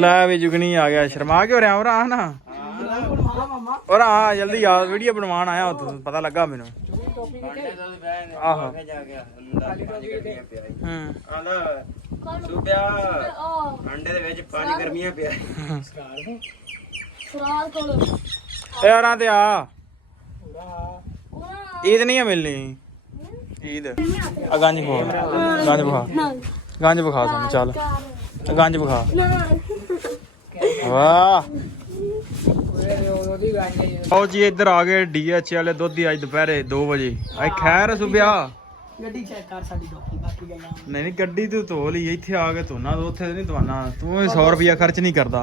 ਲੈ ਵੀ ਜੁਗਨੀ ਆ ਗਿਆ ਸ਼ਰਮਾ ਕੇ ਰਿਹਾ ਹੋਰ ਆ ਨਾ और हाँ जल्दी यार वीडियो बनवान आया हो तू पता लगा मैनू आहो अंडे दे विच पानी गर्मियां पिया यार ते आ ईद नहीं है मिलनी ईद गंज बखा सानू चल गंज बखा वाह आओ जी इधर आ गए DH वाले दोधी अज दोपहरे 2 बजे अज खैर सुबह ਗੱਡੀ ਚੈੱਕ ਕਰ ਸਾਡੀ ਡੋਕੀ ਬਾਕੀ ਗੱਲਾਂ नहीं गड्डी तू धो ली इत्थे आ के धोना तो उत्थे नहीं धोना तू 100 रुपया खर्च नहीं करदा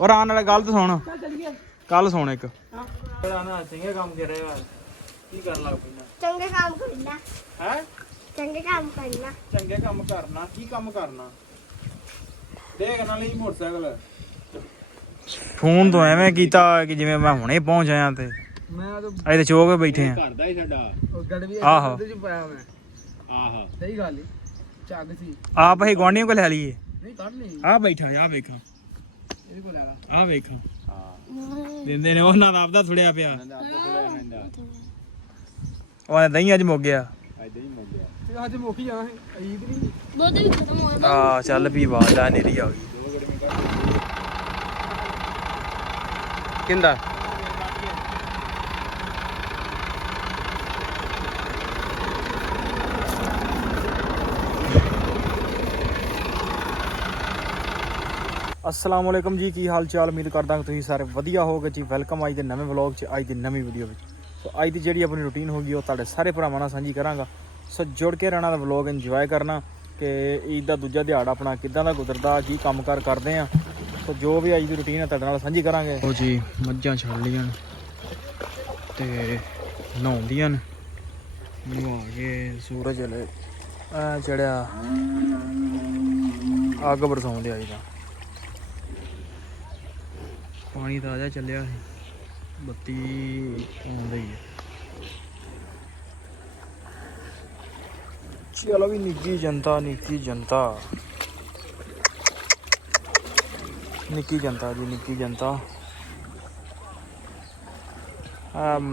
और आने वाला गल तो सुन कल सुन एक ना चंगे काम कर रहे यार की कर लग पैना चंगे काम करना हैं चंगे काम करना चंगे काम करना की काम करना देख ना ਲਈ मोटरसाइकिल फोन तो ਐਵੇਂ ਕੀਤਾ ਕਿ ਜਿਵੇਂ ਮੈਂ ਹੁਣੇ ਪਹੁੰਚ ਆਇਆ ਤੇ ਮੈਂ ਤਾਂ ਅਜੇ ਤੇ ਚੋਕ ਤੇ ਬੈਠੇ ਆ घर दा ही साडा ਉਹ ਗੜਵੀ ਆਹੋ। ਉਹਦੇ ਚ ਪਾਇਆ ਮੈਂ आहा ਸਹੀ ਗੱਲ ਈ ਝੱਗ ਸੀ ਆਪ ਅਸੀਂ ਗੁਆਂਢੀਆਂ ਕੋਲ ਲੈ ਲਈਏ ਨਹੀਂ ਕੱਢ ਲਈ ਆ ਬੈਠਾ ਆ ਵੇਖਾਂ ਇਹਦੇ ਕੋਲ ਆ ਆ ਵੇਖਾਂ ਦਿੰਦੇ ਨੇ ਉਹਨਾਂ ਦਾ ਆਪਦਾ ਥੁੜਿਆ ਪਿਆ ਉਹ ਦਹੀਂ ਅੱਜ ਮੁੱਕ ਗਿਆ ऐदा ही मुक गया ਤੇ ਅੱਜ ਮੁੱਕ ਜਾਣਾ ਹੈ ਈਦ ਨਹੀਂ दुध भी खत्म हो गया ਆ ਚੱਲ ਵੀ ਆਵਾਜ਼ ਆ ਨੇਰੀ ਆ ਗਈ किंदा अस्सलाम वालेकुम जी की हाल चाल उम्मीद करदा कि तुसीं सारे वधिया होगे जी वेलकम अज दे नवे व्लॉग च अज दी नवी वीडियो विच सो अज दी जेहड़ी अपनी रूटीन होगी वो तुहाडे सारे भरावां नाल सांझी करांगा सो जुड़ के रहना दा व्लॉग इंजॉय करना कि ईद दा दूजा दिहाड़ा अपना किदां दा गुजरदा की कामकार करदे आ तो जो भी अज दी रूटीन है तुहाडे नाल सांझी करांगे ओ जी मੱਝਾਂ छड़ लीआं ते नहाउंदियां न नहा के सूरज चढ़िया अग बरसाउंदे अज तां पानी ताज़ा चलिया बत्ती आउंदी है चलो भी निक्की जनता जी निक्की जनता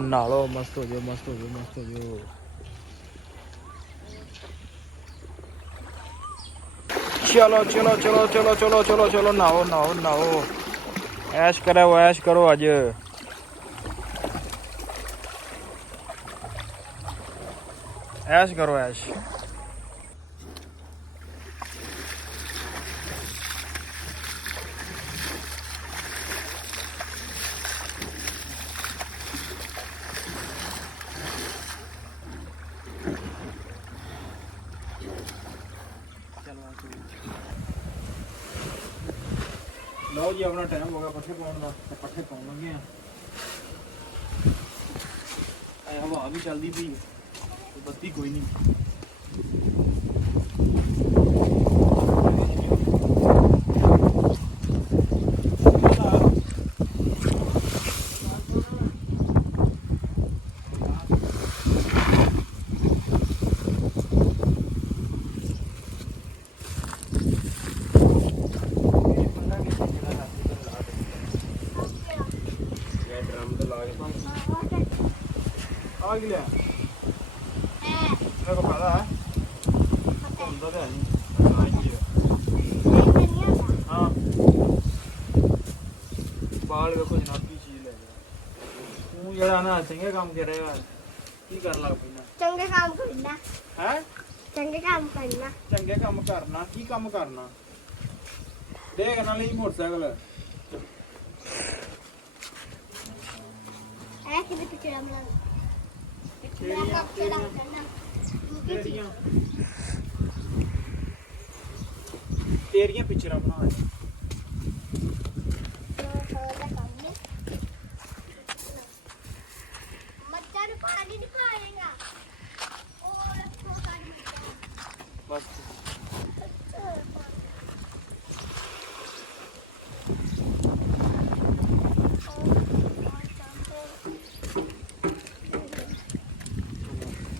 नहा लो मस्त हो जाओ चलो नहाओ ऐश करो अज ऐश करो ऐश लो जी अपना टाइम हो गया पट्ठे पाने का पट्ठे पाउन लगे हवा भी चलती पी बत्ती कोई नहीं आ गया मेरे को पता है तो है हाँ बाल देखो जनाब की चीज ले तू जरा ना चंगे काम कर रहे यार की कर लग पैना चंगे काम करना हैं चंगे काम करना चंगे काम करना की काम करना देख ना ਲਈ मोटरसाइकिल ऐसे भी पिक्चर बना तेरियां पिक्चरां बना मच्छर पानी नहीं पाएगा और बस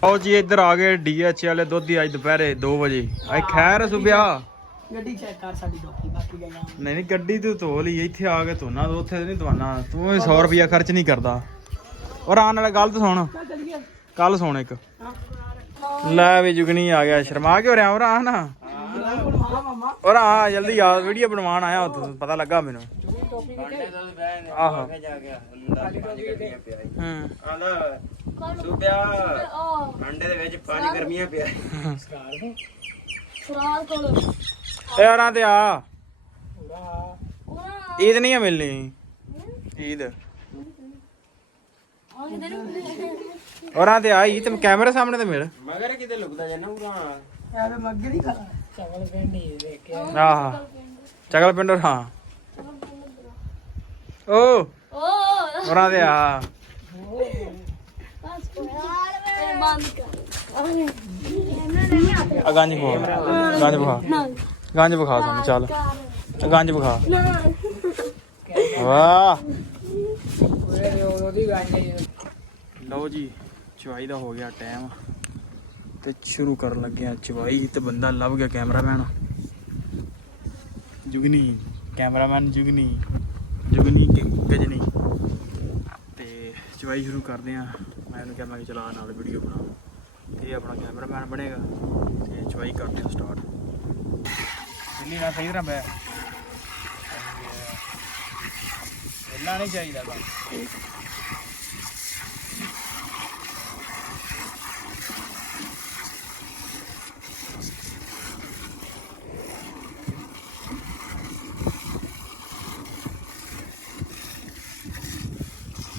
आओ जी इधर आ गए DH वाले दोधी अज दोपहरे 2 बजे अज खैर सुबह ਗੱਡੀ ਚੈੱਕ ਕਰ ਸਾਡੀ ਡੋਕੀ ਬਾਕੀ ਨਹੀਂ ਨਹੀਂ ਗੱਡੀ ਤੂੰ ਧੋ ਲਈ, ਇੱਥੇ ਆ ਕੇ ਧੋਣਾ, ਉੱਥੇ ਨਹੀਂ ਧੋਣਾ ਤੂੰ। 100 ਰੁਪਿਆ ਖਰਚ ਨਹੀਂ ਕਰਦਾ। ਔਰ ਆਉਣ ਵਾਲਾ ਗੱਲ ਤਾਂ ਸੁਣ, ਕੱਲ ਸੁਣ ਇੱਕ। ਲੈ ਵੀ ਜੁਗਨੀ ਆ ਗਿਆ, ਸ਼ਰਮਾ ਕੇ ਹੋ ਰਿਹਾ। ਔਰ ਆ ਨਾ, ਔਰ ਆ ਜਲਦੀ ਆ, ਵੀਡੀਓ ਬਣਵਾਉਣ ਆਇਆ ਉੱਥੇ, ਪਤਾ ਲੱਗਾ ਮੈਨੂੰ। ਆਹੋ ਜਾ ਗਿਆ ਮੁੰਡਾ 5 ਗਰਮੀਆਂ ਪਿਆ ਸੀ। ਹੂੰ ਆਂਦਾ ਸੁਬਿਆ ਅੰਡੇ ਦੇ ਵਿੱਚ 5 ਗਰਮੀਆਂ ਪਿਆ ਸੀ। ਸਰਾਲ ਕੋਲ ਇਹ ਔਰਾਂ ਤੇ ਆ, ਈਦ ਨਹੀਂ ਆ ਮਿਲਣੀ, ਈਦ ਔਰਾਂ ਤੇ ਆ। ਈਦ ਕੈਮਰੇ ਸਾਹਮਣੇ ਤੇ ਮਿਲ। ਮਗਰ ਕਿਤੇ ਲੁਕਦਾ ਜਾਂਦਾ ਉਰਾ। ਯਾਰ ਮੱਗੇ ਨਹੀਂ ਖਾਣਾ ਚਾਵਲ ਪੈਣੀ ਦੇਖ ਕੇ ਆਹ ਚਗਲ ਪਿੰਡ। ਹਾਂ ਓ ਔਰਾਂ ਤੇ ਆ। ਬੰਦ ਕਰ ਆ ਗੰਜ ਬਖਾ, ਗੰਜ ਬਖਾ, ਗੰਜ ਬਖਾ ਸਾਨੂੰ। ਚੱਲ ਗੰਜ ਬਖਾ। ਵਾਹ ਉਹਦੀ ਗੱਲ ਨਹੀਂ। ਲਓ ਜੀ, ਚਵਾਈ ਦਾ ਹੋ ਗਿਆ ਟਾਈਮ ਤੇ ਸ਼ੁਰੂ ਕਰਨ ਲੱਗੇ ਆ ਚਵਾਈ। ਤੇ ਬੰਦਾ ਲੱਭ ਗਿਆ, ਕੈਮਰਾਮੈਨ ਜੁਗਨੀ, ਕੈਮਰਾਮੈਨ ਜੁਗਨੀ, ਜੁਗਨੀ ਗਜਨੀ। ਤੇ ਚਵਾਈ ਸ਼ੁਰੂ ਕਰਦੇ ਆ। ਮੈਂ ਉਹਨੂੰ ਕਿਹਾ ਮੈਂ ਕਿ ਚਲਾ ਨਾਲ ਵੀਡੀਓ ਬਣਾ, ਤੇ ਇਹ ਆਪਣਾ ਕੈਮਰਾਮੈਨ ਬਣੇਗਾ। ਤੇ ਚਵਾਈ ਕਰਦੇ ਆ ਸਟਾਰਟ। ਦਿੱਲੀ ਨਾਲ ਸਹੀ ਤਰ੍ਹਾਂ ਬੈ ਹਿੱਲਣਾ ਨਹੀਂ ਚਾਹੀਦਾ ਕੰਮ।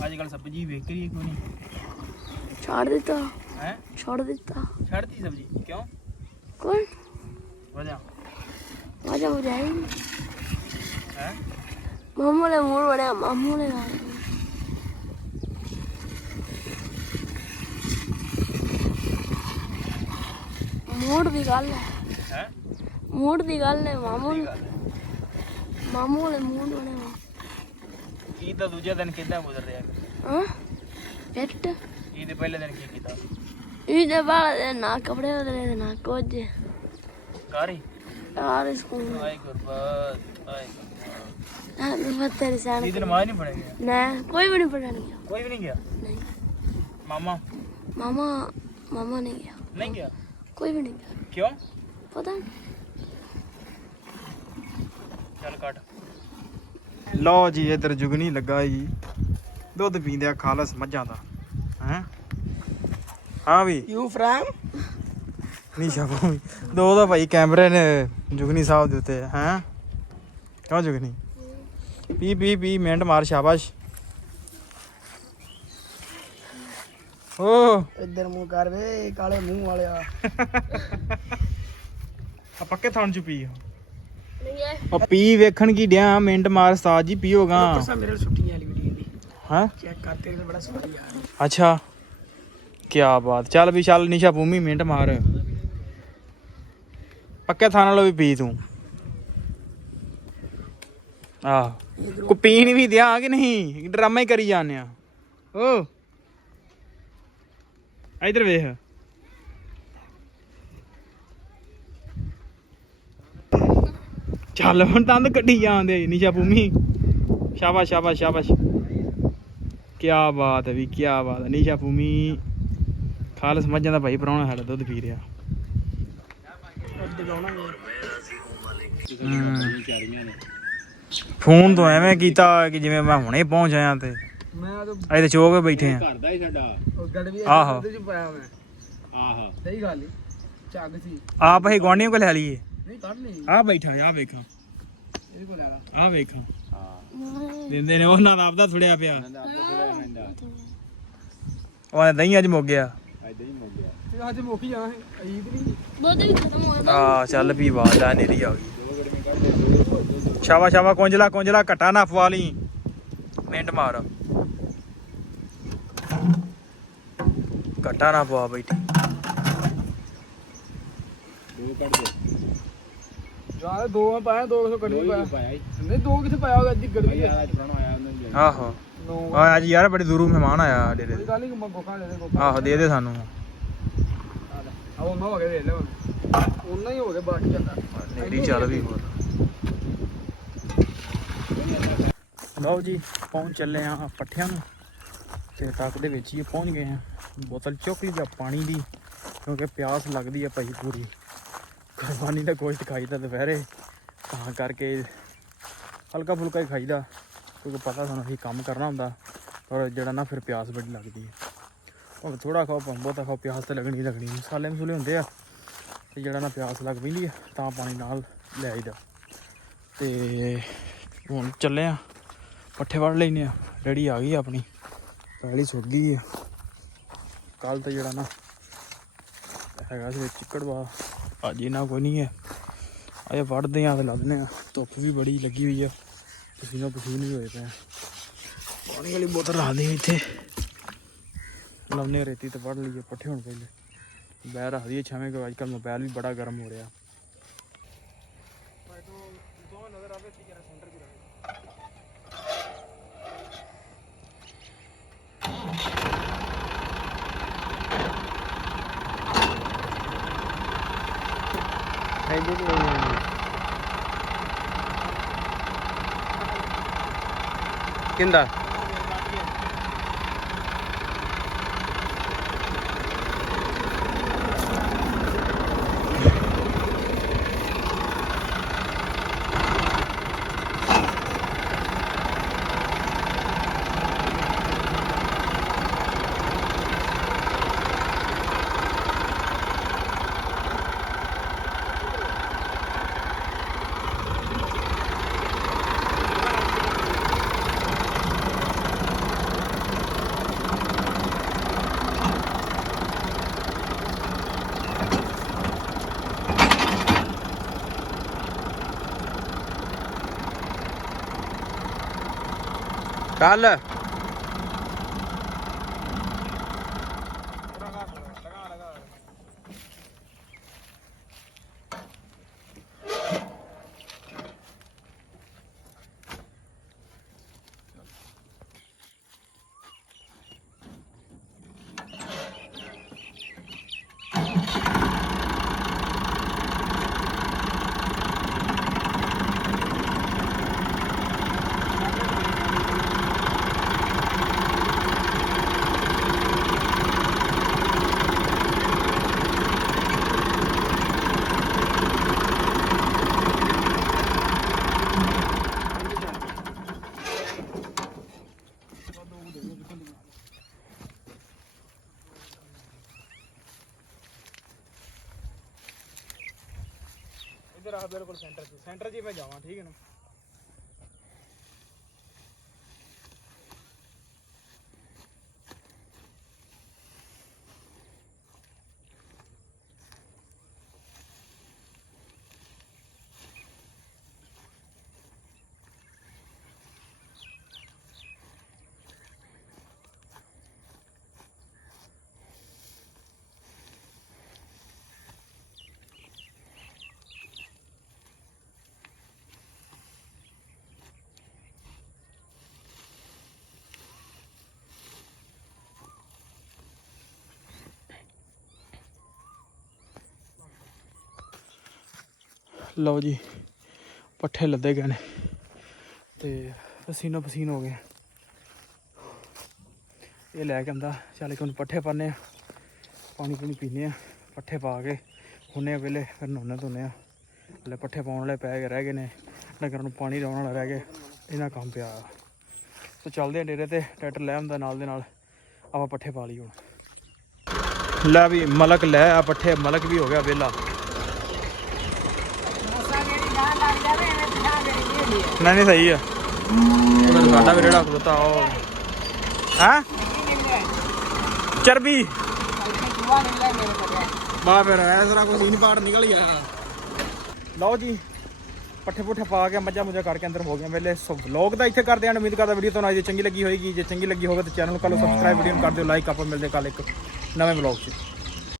ਅੱਜ ਕੱਲ ਸਬਜ਼ੀ ਵੇਖ ਰਹੀ ਕਿਉਂ ਨਹੀਂ? ਛੱਡ ਦਿੱਤਾ, ਹੈ ਛੱਡ ਦਿੱਤਾ। ਛੱਡਤੀ ਸਬਜ਼ੀ ਕਿਉਂ? ਕੌਣ ਵਜਾ ਮਜ਼ਾ ਹੋ ਜਾਏ। ਹੈ ਮਾਮੂ ਨੇ ਮੂਡ ਬਣਿਆ, ਮਾਮੂ ਨੇ ਮੂਡ ਦੀ ਗੱਲ ਹੈ, ਹੈ ਮੂਡ ਦੀ ਗੱਲ ਹੈ। ਮਾਮੂ ਨੇ ਮੂਡ ਬਣਿਆ। ਕੀ ਤਾਂ ਦੂਜੇ ਦਿਨ ਕਿੱਦਾਂ ਗੁਜ਼ਰ ਰਿਹਾ? ਹਾਂ ਫਿੱਟ ਈਦ ਦੇ ਪਹਿਲੇ ਦਿਨ ਕੀ ਕੀਤਾ? ਇਹਦੇ ਬਾਅਦ ਨਾ ਕੱਪੜੇ ਬਦਲੇ ਨਾ ਕੁਝ। ਕਾਰੀ ਯਾਰ ਸਕੂਲ ਆਈ ਗੁਰਬਤ ਆਈ ਨਾ ਗੁਰਬਤ ਤੇਰੀ ਸਾਨ ਈਦ ਨਮਾਜ਼ ਨਹੀਂ ਪੜ੍ਹੇ ਗਿਆ? ਨਾ ਕੋਈ ਵੀ ਨਹੀਂ ਪੜ੍ਹਨ ਗਿਆ। ਕੋਈ ਵੀ ਨਹੀਂ ਗਿਆ? ਨਹੀਂ ਮਾਮਾ ਮਾਮਾ ਨਹੀਂ ਗਿਆ, ਨਹੀਂ ਗਿਆ? ਕੋਈ ਵੀ ਨਹੀਂ ਗਿਆ। ਕਿਉਂ? ਪਤਾ ਨਹੀਂ। ਚੱਲ ਕੱਟ। ਲਓ ਜੀ, ਇੱਧਰ ਜੁਗਨੀ ਲੱਗਾ ਜੀ ਦੁੱਧ ਪੀਂਦੇ ਆ ਖਾਲਸ ਮੱਝਾਂ ਦਾ। ਹੈ ਹਾਂ ਵੀ ਯੂ ਫਰੈਂਕ ਨੀਸ਼ਾ ਭੂਮੀ ਦੋ ਦਾ ਭਾਈ ਕੈਮਰੇ ਨੇ ਜੁਗਨੀ ਸਾਹਿਬ ਦੇ ਉੱਤੇ। ਹੈ ਕਿਉਂ ਜੁਗਨੀ? ਪੀ ਪੀ ਪੀ ਮਿੰਟ ਮਾਰ, ਸ਼ਾਬਾਸ਼। ਓ ਇੱਧਰ ਮੂੰਹ ਕਰ ਵੇ ਕਾਲੇ ਮੂੰਹ ਵਾਲਿਆ। ਆ ਪੱਕੇ ਥਾਣ ਚ ਪੀ। ਨਹੀਂ ਹੈ ਉਹ ਪੀ ਵੇਖਣ ਕੀ ਡਿਆ, ਮਿੰਟ ਮਾਰ ਉਸਤਾਦ ਜੀ ਪੀਓਗਾ। ਪਰਸਾ ਮੇਰੇ ਛੁੱਟੀਆਂ ਵਾਲੀ ਵੀਡੀਓ ਦੀ ਹਾਂ ਚੈੱਕ ਕਰਤੇ ਤੇ ਬੜਾ ਸਵਾਦ ਆ। ਅੱਛਾ ਕੀ ਬਾਤ। ਚੱਲ ਵੀ ਚੱਲ ਨਿਸ਼ਾ ਭੂਮੀ ਮਿੰਟ ਮਾਰ, ਪੱਕੇ ਥਾਂ ਨਾਲੋਂ ਵੀ ਪੀ ਤੂੰ। ਆਹ ਕੋ ਪੀਣ ਵੀ ਦਿਆਂ ਕਿ ਨਹੀਂ? ਡਰਾਮਾ ਹੀ ਕਰੀ ਜਾਂਦੇ ਆ। ਓ ਇਧਰ ਵੇਖ। ਚੱਲ ਹੁਣ ਦੰਦ ਕੱਢੀ ਜਾਂਦੇ ਨਿਸ਼ਾ ਭੂਮੀ। ਸ਼ਾਬਾਸ਼ ਸ਼ਾਬਾਸ਼ ਸ਼ਾਬਾਸ਼। ਕੀ ਬਾਤ ਹੈ ਵੀ, ਕੀ ਬਾਤ ਹੈ। ਨਿਸ਼ਾ ਭੂਮੀ ਖਾਲਸ ਮੱਝਾਂ ਦਾ ਭਾਈ ਪ੍ਰਾਹੁਣਾ ਸਾਡਾ ਦੁੱਧ ਪੀ ਰਿਹਾ। ਫੋਨ ਤੋਂ ਐਵੇਂ ਕੀਤਾ ਕਿ ਜਿਵੇਂ ਮੈਂ ਹੁਣੇ ਪਹੁੰਚ ਆਇਆ ਤੇ ਮੈਂ ਤਾਂ ਅਸੀਂ ਤੇ ਚੋਕ ਬੈਠੇ ਆ। ਘਰ ਦਾ ਹੀ ਸਾਡਾ। ਉਹ ਗੜਵੀ ਆਹੋ। ਉਹਦੇ ਚ ਪਾਇਆ ਮੈਂ। ਆਹਾ ਸਹੀ ਗੱਲ ਈ। ਝੱਗ ਸੀ ਆਪ ਅਸੀਂ ਗੁਆਂਢੀਆਂ ਕੋਲ ਲੈ ਲਈਏ। ਨਹੀਂ ਕੱਢ ਲਈ ਆ ਬੈਠਾ ਆ ਵੇਖਾਂ, ਇਹਦੇ ਕੋਲ ਆ ਲਾ। ਆ ਵੇਖਾਂ ਹਾਂ ਦਿੰਦੇ ਨੇ ਉਹਨਾਂ ਦਾ ਆਪਦਾ ਥੁੜਿਆ ਪਿਆ। ਨੰਦਾ ਆਪੇ ਥੋੜਾ ਨੰਦਾ ਉਹ ਦਹੀਂ ਅੱਜ ਮੁੱਕ ਗਿਆ। ਐਦਾਂ ਹੀ ਮੁੱਕ ਗਿਆ। ਤੇ ਅੱਜ ਮੁੱਕ ਹੀ ਜਾਣਾ ਹੈ ਅਜੀਬ ਨਹੀਂ। ਦੁੱਧ ਵੀ ਖਤਮ ਹੋ ਗਿਆ। ਆ ਚੱਲ ਵੀ ਆਵਾਜ਼ ਆ ਨੇਰੀ ਆ ਗਈ। ਸ਼ਾਵਾ ਸ਼ਾਵਾ ਕੁੰਜਲਾ ਕੁੰਜਲਾ ਘਟਾ ਨਾ ਪਵਾ ਲਈ, ਮਿੰਟ ਮਾਰ ਘਟਾ ਨਾ ਪਵਾ ਬੈਠੀ। ਦੋ ਕੱਢ ਦੇ। ਯਾਰ ਦੋ ਮੈਂ ਪਾਇਆ 200 ਕੱਢ ਦੋ ਵੀ ਹੀ ਪਾਇਆ। ਪਾਇਆ ਹੀ। ਨਹੀਂ ਦੋ ਕਿੱਥੇ ਪਾਇਆ ਹੋਗਾ ਅੱਜ ਗੜਵੀ ਭਾਈ ਆ। ਆਇਆ ਪੁਰਾਣਾ ਆਇਆ ਉਹਨਾਂ ਨੇ। ਆਹੋ ਨੋ ਆ ਅੱਜ ਯਾਰ ਬੜੀ ਦੂਰੋਂ ਮਹਿਮਾਨ ਆਇਆ ਡੇਰੇ ਕੋਈ ਦੇ। ਗੱਲ ਨਹੀਂ ਮੈਂ ਗੋਖਾ ਲੈ ਦੇ ਗੋਖਾ। ਆਹੋ ਦੇ ਦੇ ਸਾਨੂੰ। ਆ ਉਹਨਾਂ ਹੋ ਗਏ ਦੇ ਲੈ ਉਹਨਾਂ ਹੀ ਹੋ ਗਏ ਬਾਕੀ ਚੱਲਦਾ। ਨੇਰੀ ਚੱਲ ਵੀ ਹੋਰ। ਲਓ ਜੀ ਪਹੁੰਚ ਚੱਲੇ ਆ ਪੱਠਿਆਂ ਨੂੰ ਤੇ ਟੱਕ ਦੇ ਵਿੱਚ ਹੀ ਪਹੁੰਚ ਗਏ ਆ। ਬੋਤਲ ਚੁੱਕ ਲਈ ਆ ਪਾਣੀ ਦੀ ਕਿਉਂਕਿ ਪਿਆਸ ਲੱਗਦੀ ਆ ਭਾਈ ਪੂਰੀ। ਕੁਰਬਾਨੀ ਦਾ ਗੋਸ਼ਤ ਖਾਈਦਾ ਦੁਪਹਿਰੇ ਤਾਂ ਕਰਕੇ ਹਲਕਾ ਫੁਲਕਾ ਹੀ ਖਾਈਦਾ ਕਿਉਂਕਿ ਪਤਾ ਸਾਨੂੰ ਅਸੀਂ ਕੰਮ ਕਰਨਾ ਹੁੰਦਾ ਪਰ ਜਿਹੜਾ ਨਾ ਫਿਰ ਪਿਆਸ ਬੜੀ ਲੱਗਦੀ ਹੈ। ਹੁਣ ਥੋੜ੍ਹਾ ਖਾਓ ਬਹੁਤਾ ਖਾਓ ਪਿਆਸ ਤਾਂ ਲੱਗਣੀ ਮਸਾਲੇ ਮਸੂਲੇ ਹੁੰਦੇ ਆ ਤੇ ਜਿਹੜਾ ਨਾ ਪਿਆਸ ਲੱਗ ਪੈਂਦੀ ਆ ਤਾਂ ਪਾਣੀ ਨਾਲ ਲੈ ਆਈਦਾ। ਤੇ ਹੁਣ ਚੱਲੇ ਆ ਪੱਠੇ ਵੜ ਲੈਨੇ ਆ। ਰੈਡੀ ਆ ਗਈ ਆਪਣੀ ਪਹਿਲੀ ਸੁੱਕ ਗਈ ਆ। ਕੱਲ ਤਾਂ ਜਿਹੜਾ ਨਾ ਹੈਗਾ ਸੀ ਚਿੱਕੜਵਾ ਅੱਜ ਇਹਨਾਂ ਕੋਈ ਨਹੀਂ ਹੈ। ਅਜੇ ਵੜਦੇ ਆ ਤੇ ਲੱਭਦੇ ਆ। ਧੁੱਪ ਵੀ ਬੜੀ ਲੱਗੀ ਹੋਈ ਆ ਪਸੀਨੋ ਪਸੀਨ ਵੀ ਹੋਏ ਪਏ। ਪਾਣੀ ਵਾਲੀ ਬੋਤਲ ਰੱਖਦੇ ਇੱਥੇ ਲਾਉਨੇ ਰੇਤੀ ਤੇ ਵੜ ਲਈਏ ਪੱਠੇ ਹੁਣ ਪਹਿਲੇ ਬਹਿ ਰੱਖਦੀ ਛਾਵੇਂ ਕਿ ਅੱਜ ਕੱਲ੍ਹ ਮੋਬਾਈਲ ਵੀ ਬੜਾ ਗਰਮ ਹੋ ਰਿਹਾ। ਕਿੰਦਾ ਕੱਲ इधर आ बिल्कुल सेंटर जी मैं जावा ठीक है ना। ਲਓ ਜੀ ਪੱਠੇ ਲੱਦੇ ਗਏ ਨੇ ਤੇ ਪਸੀਨੋ ਪਸੀਨ ਹੋ ਗਏ। ਇਹ ਲੈ ਕੇ ਆਂਦਾ ਚੱਲ ਇੱਕ ਨੂੰ ਪੱਠੇ ਪਾਉਂਦੇ ਆ ਪਾਣੀ ਪੂਣੀ ਪੀਂਦੇ ਆ ਪੱਠੇ ਪਾ ਕੇ ਹੁੰਨੇ ਵੇਲੇ ਫਿਰ ਨਹਾਉਂਦੇ ਧੋਂਦੇ ਆ। ਹਲੇ ਪੱਠੇ ਪਾਉਣ ਵਾਲੇ ਪੈ ਕੇ ਰਹਿ ਗਏ ਨੇ ਡੰਗਰਾਂ ਨੂੰ ਪਾਣੀ ਲਾਉਣ ਵਾਲਾ ਰਹਿ ਗਏ ਇਹਨਾਂ ਕੰਮ ਪਿਆ। ਸੋ ਚੱਲਦੇ ਆ ਡੇਰੇ ਤੇ ਟਰੈਕਟਰ ਲੈ ਆਉਂਦਾ ਨਾਲ ਦੇ ਨਾਲ ਆਪਾਂ ਪੱਠੇ ਪਾ ਲਈ। ਹੁਣ ਲੈ ਵੀ ਮਲਕ ਲੈ ਆ ਪੱਠੇ ਮਲਕ ਵੀ ਹੋ ਗਿਆ ਵਿਹਲਾ। नहीं सही है साडा भी रेड़ा खलोता है चर्बी वाह फिर ऐसा कोई सीन पार निकल गया। लो जी पट्ठे पुट्ठे पा के मजा मुझा करके अंदर हो गया मेले। सो व्लॉग का इतने करते हैं। उम्मीद करता वीडियो तो आज चंगी लगी होगी। जो चंगी लगी होगी तो चैनल कर लो सब्सक्राइब वीडियो कर दो लाइक। आप मिलते कल एक नवे व्लॉग से।